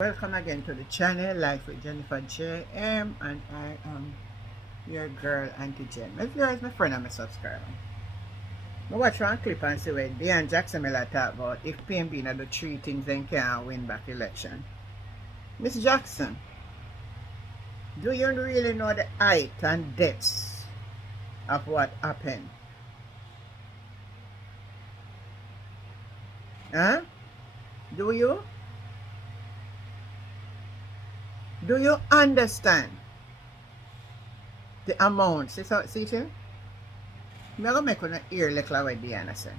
Welcome again to the channel Life with Jennifer JM, and I am your girl Auntie Jen. If you're my friend and my subscriber, I watch one clip and see where Deon Jackson Miller talk about if PNP not do three things then can't win back election. Miss Jackson, do you really know the height and depths of what happened? Huh? Do you? Do you understand the amount? See it? I'm going to make an ear like what Diana said.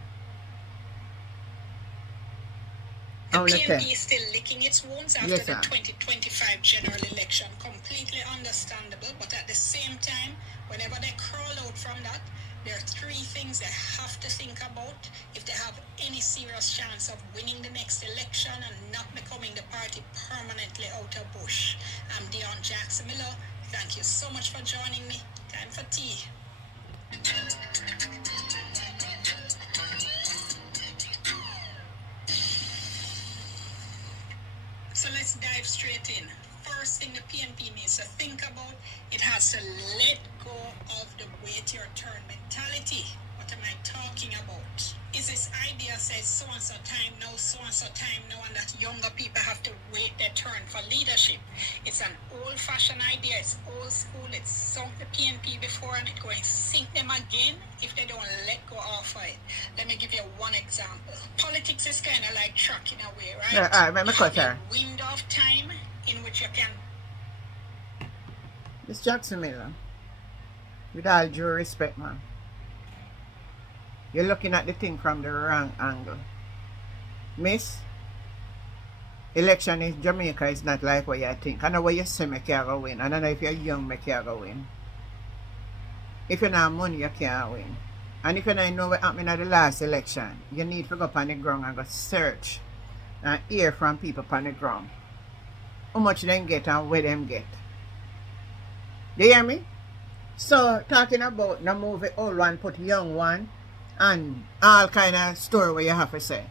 The PNP is still licking its wounds after Yes, the sir. 2025 general election. Completely understandable, but at the same time, whenever they crawl out from that, there are three things they have to think about if they have any serious chance of winning the next election and not becoming the party permanently out of bush. I'm Deon Jackson Miller. Thank you so much for joining me. Time for tea. So let's dive straight in. First thing the PNP needs to think about, it has to let go of the wait your turn mentality. What am I talking about? Is this idea says so-and-so time now, and that younger people have to wait their turn for leadership? It's an old-fashioned idea, it's old school, it's sunk the PNP before and it's going to sink them again if they don't let go of it. Let me give you one example. Politics is kind of like track in a way, right? Yeah, You have a window of time in which you can... Miss Jackson Miller, with all due respect, man, you're looking at the thing from the wrong angle. Miss, election in Jamaica is not like what you think. I know what you say me can't go win. I don't know if you're young, me can't go win. If you don't have money, you can't win. And if you don't know what happened at the last election, you need to go up on the ground and go search and hear from people on the ground. How much them get and where them get. Do you hear me? So, talking about the movie old one, put young one, and all kind of story where you have to say.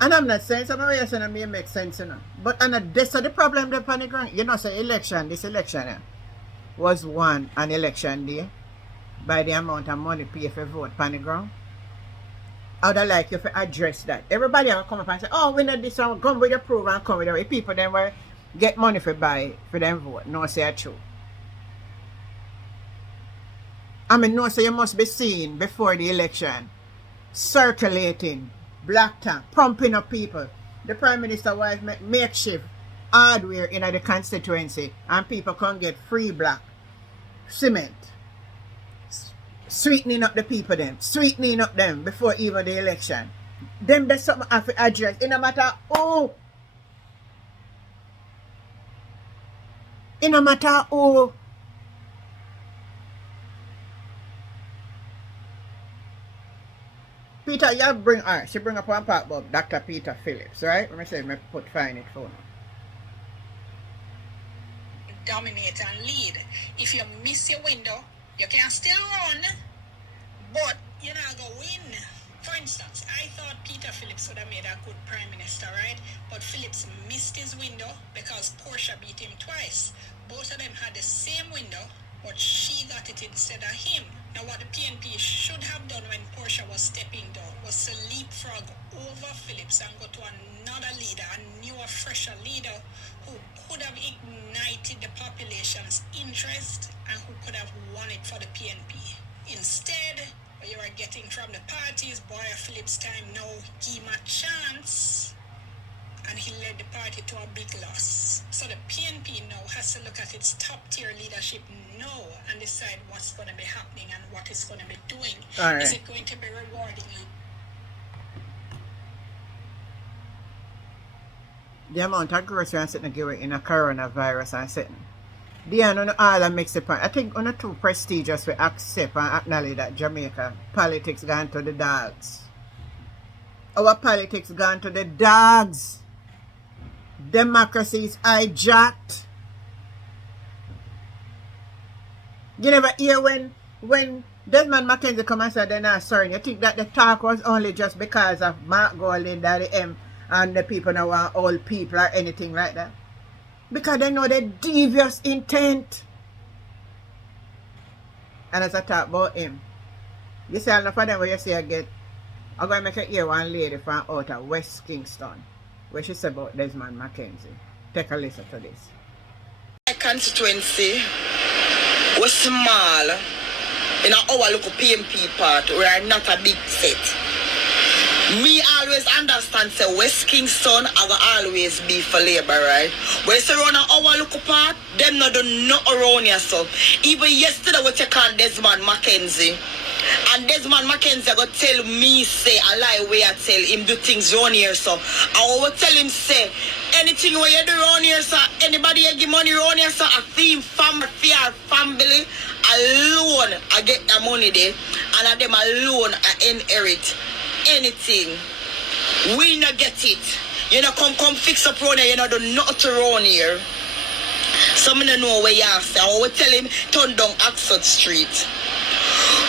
And I'm not saying some of you saying may make sense, you know. But this is the problem there on the ground. You know, say this election was won on election day by the amount of money paid for vote on the ground. I would like you to address that. Everybody will come up and say, oh, we know this one, come with your proof and come with the people then will get money for buy for them vote. No, say true. I mean, no, so you must be seen before the election, circulating, black tank, pumping up people. The Prime Minister was makeshift hardware in the constituency, and people can get free black cement. Sweetening up the people them, sweetening up them before even the election. Them there's something I have to address. It no matter who. It no matter who. Peter, you bring her. She bring up one part about Dr. Peter Phillips, right? Let me say, me put find it for now. Dominate and lead. If you miss your window, you can still run, but you're not going to win. For instance, I thought Peter Phillips would have made a good prime minister, right? But Phillips missed his window because Portia beat him twice. Both of them had the same window, but she got it instead of him. Now what the PNP should have done when Portia was stepping down was to leapfrog over Phillips and go to another leader, a newer, fresher leader who could have ignited the population's interest and who could have won it for the PNP. Instead, what you are getting from the parties, boy, Phillips' time now, give him a chance, and he led the party to a big loss. So the PNP now has to look at its top-tier leadership now and decide what's going to be happening and what it's going to be doing. Right. Is it going to be rewarding you? The amount of grocery and sitting give in a coronavirus and sitting. They are not all a mix point. I think only too prestigious to accept and acknowledge that Jamaica politics gone to the dogs. Our politics gone to the dogs. Democracy is hijacked. You never hear when Desmond Mackenzie come and said they're not sorry. You think that the talk was only just because of Mark Golding, Daddy M, and the people now want old people or anything like that. Because they know the devious intent. And as I talk about him, you see enough of them where you see I get, I'm going to make you hear one lady from out of West Kingston, where she said about Desmond Mackenzie. Take a listen to this. My constituency was small in our local PMP part, we are not a big set. Me always understand say West Kingston I will always be for labor, right? But it's around our local part, them not do not around here so. Even yesterday we take on Desmond Mackenzie. And Desmond Mackenzie go tell me say a lie where I tell him do things around here so. I will tell him say anything where you do around here so, anybody you give money around here so, a theme family alone I get the money there and of them alone I inherit anything. We not get it. You know come fix up around here, you know do nothing around here. Some don't know where you are. So I will tell him turn down Oxford Street.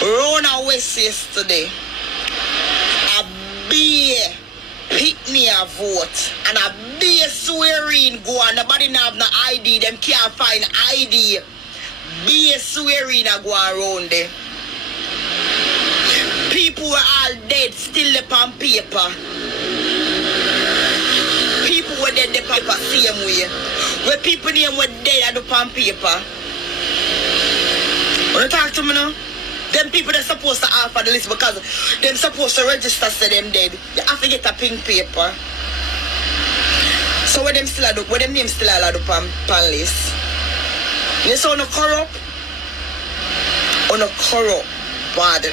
Rona West yesterday. A beer pick me a vote. And a beer swearing go on. Nobody have no ID. Them can't find ID. Beer swearing a go around there. People were all dead, still up on paper. People were dead, the paper same way. Where people name were dead at the on paper. Wanna talk to me now? Them people that supposed to offer the list because them supposed to register say them dead. You have to get a pink paper. So where them still do, where them names still allowed up on list. You say on a corrupt? On a corrupt bad.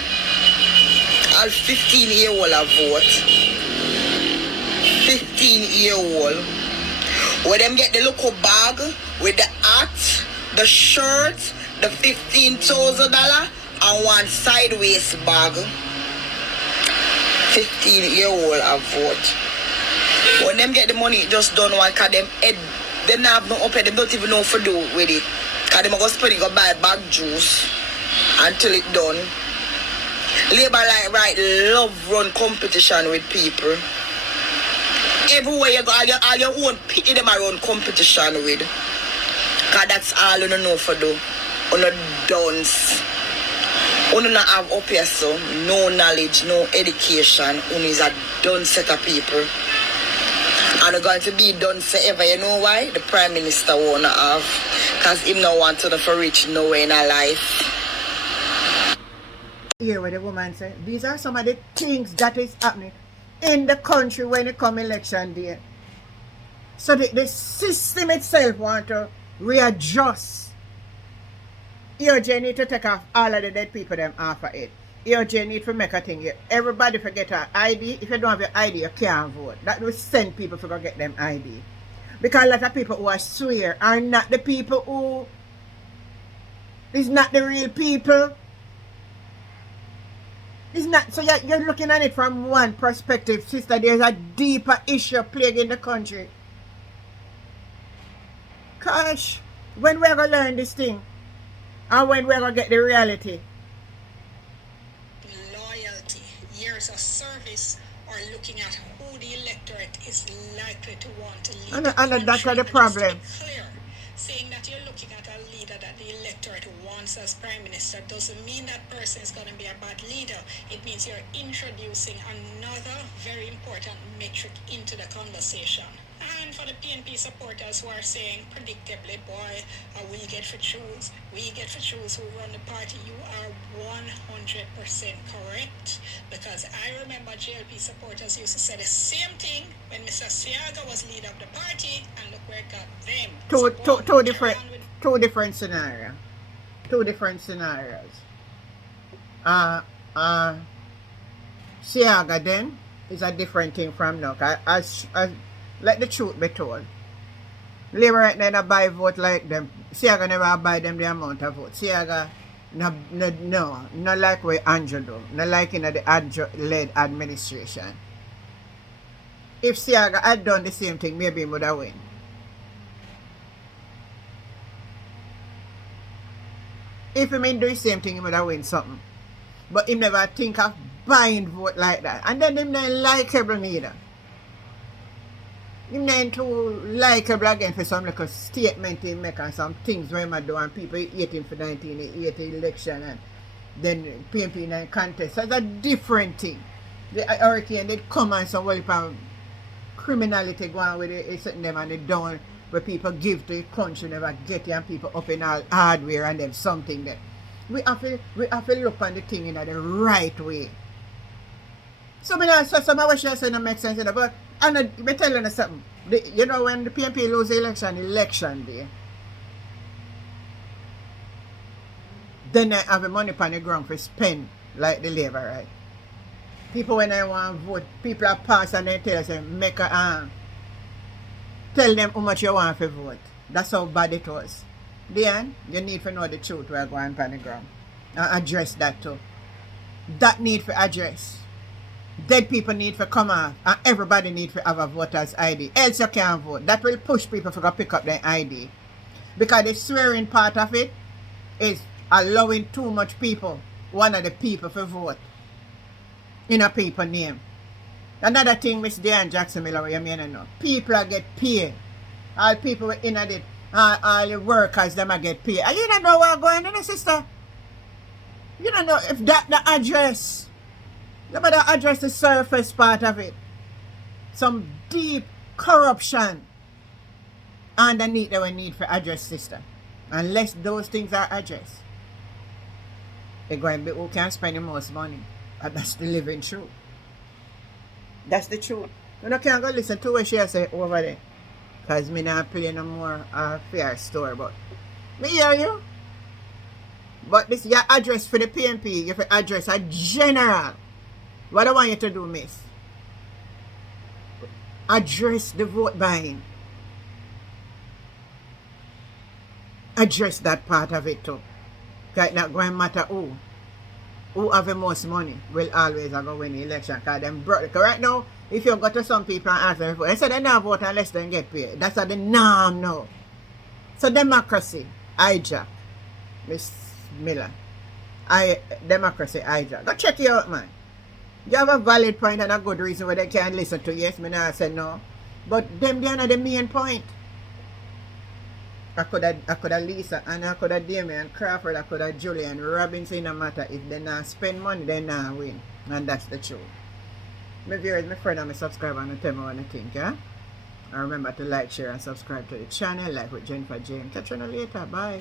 All 15-year-old a vote. 15-year-old. Where them get the local bag with the hat, the shirt, the $15,000 and one sideways bag. 15-year-old a vote. When them get the money, it just done one cause them head, them not have no up head, them don't even know what to do with it. Cause them go spend it, go buy bag juice until it done. Labor like right love run competition with people. Everywhere you go, all your own pity them around competition with. Cause that's all you know for do. You no dunce. You not have up here so no knowledge, no education. You is a done set of people. And you're going to be done forever. You know why? The Prime Minister wanna have. Cause him no want to for rich nowhere in our life. Hear what the woman said. These are some of the things that is happening in the country when it come election day. So the system itself want to readjust. EOJ need to take off all of the dead people them off of it. EOJ need to make a thing. Everybody forget an ID. If you don't have your ID, you can't vote. That will send people to go get them ID. Because a lot of people who are swear are not the people who is not the real people. It's not, so you're looking at it from one perspective, sister. There's a deeper issue plaguing the country. Gosh, when we're going to learn this thing? And when we're going to get the reality? Loyalty, years of service, or looking at who the electorate is likely to want to lead. And that's the problem. Clear, saying that you're looking at a leader that the electorate wants as prime minister doesn't mean that person is going to be a bad leader. It means you're introducing another very important metric into the conversation. And for the PNP supporters who are saying predictably, boy, we get to choose who run the party, you are 100% correct. Because I remember JLP supporters used to say the same thing when Mr. Siaga was leader of the party, and look where it got them. Two different scenarios. Two different scenarios. Siaga then is a different thing from now. As let the truth be told. Labour right now not buy vote like them. Siaga never buy them the amount of vote. Siaga no like what Andrew do. Not like in the Andrew-led administration. If Siaga had done the same thing, maybe he would have win. If he mean do the same thing, he would have win something. But he never think of buying vote like that. And then him not likable neither. him ain't too likable again for some little statement he make and some things where him do and people hate him for 1980 election and then PMP in a contest. So it's a different thing. The hurricane did come and some well criminality go on with it sitting them and they down where people give to the country never get it and people up in all hardware and then something that we have to look on the thing in the right way. So some of what she say don't make sense, but I'm telling you something. You know when the PMP lose the election day, then I have the money on the ground for spend like the labor, right? People when I want to vote, people are pass and they tell us, make a tell them how much you want to vote. That's how bad it was. Then you need to know the truth we're going on the ground. And address that too. That need for address. Dead people need to come off and everybody need to have a voter's ID. Else you can't vote. That will push people to go pick up their ID. Because the swearing part of it is allowing too much people, one of the people to vote in a people name. Another thing, Miss Deon Jackson Miller, you mean know. People are get paid. All people in it, all the workers them are get paid. And you don't know what's going on, sister. You don't know if that the address. You better address the surface part of it. Some deep corruption underneath that we need for address, sister. Unless those things are addressed, they're going to be who can spend the most money. And that's the living truth. That's the truth. You know, can't go listen to what she say over there. Because me not play no more fair story. But me hear you. But this your address for the PMP. You have to address a general. What I want you to do, miss? Address the vote buying. Address that part of it too. Because it's not going to matter who. Who have the most money will always go win the election. Because them broke. Right now, if you go to some people and ask them for, they say they not vote unless they get paid. That's the norm now. So democracy, hijack. Miss Miller. Democracy, hijack. Go check it out, man. You have a valid point and a good reason why they can't listen to you. Yes, me not say no. But them they are not the main point. I could have Lisa and I could have Damian Crawford, I could have Julian Robinson, no matter if they not spend money, they not win. And that's the truth. My viewers, my friend and my subscriber and tell me what you think, yeah? And remember to like, share and subscribe to the channel, like with Jennifer Jane. Catch you later. Bye.